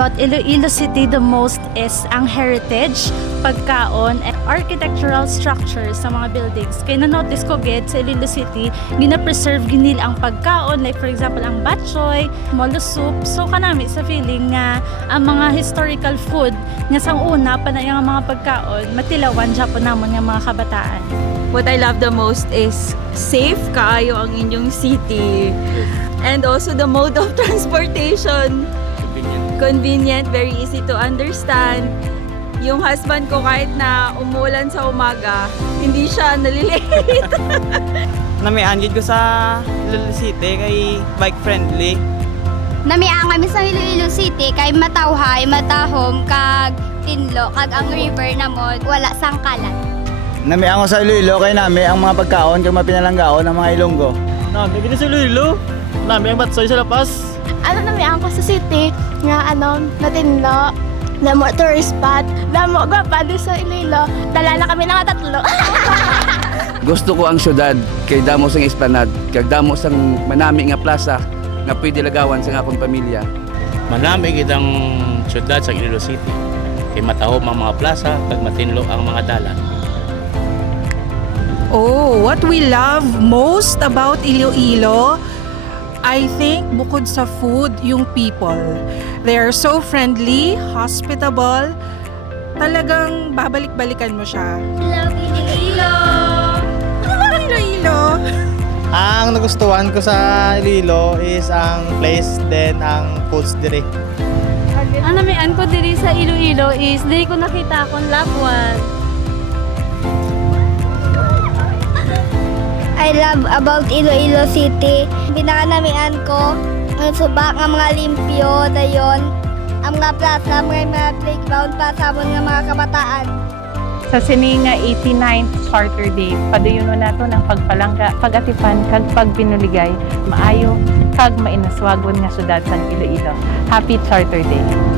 about Iloilo City the most is ang heritage, pagkaon, and architectural structures sa mga buildings. Kaya na-notice ko gid sa Iloilo City, gina-preserve ginil ang pagkaon, like for example ang batchoy, molo soup. So kanami sa feeling nga ang mga historical food nga sang una pa na yung mga pagkaon, matilawan Japon namon nga mga kabataan. What I love the most is safe kaayo ang inyong city. And also the mode of transportation. Convenient, very easy to understand. Yung husband ko kahit na umuulan sa umaga, hindi siya nalilate. Namian gid ko sa Iloilo City kay bike friendly. Namiang kami sa Iloilo City kay matawhay, matahom, kag tinlo, kag ang river na mo, wala sang kalat. Namian ko sa Iloilo kay nami ang mga pagkaon kag mapinalanggaon ng mga Ilonggo. Nami gid sa Iloilo. Nami ang batsoy sa lapas. Namiang ko sa city nga natinlo na mo tourist spot na mo gapado sa Iloilo. Dala na kami ng tatlo. Gusto ko ang syudad kay damo sang esplanade, kag damo sang manami nga plaza nga pwede lagawan sa akong pamilya. Manami gid ang syudad sa Iloilo City. Kay matahom ang mga plaza kag matinlo ang mga dalan. Oh, what we love most about Iloilo, I think bukod sa food, yung people. They are so friendly, hospitable. Talagang babalik-balikan mo siya. Love Iloilo! Iloilo! Ang nagustuhan ko sa Iloilo is ang place then ang foods dire. Ang namian ko diri sa Iloilo is diri ko nakita akong loved one. I love about Iloilo City. Pinakanamian ko, ang subak ng mga limpyo, dayon, ang mga plaza, mga playground pa sa amon nga mga kabataan. Sa sininga 89th Charter Day, padayon nato ng pagpalangga, pag-atipan, kag pagpinuligay, maayo, kag mainaswagon nga syudad sa Iloilo. Happy Charter Day!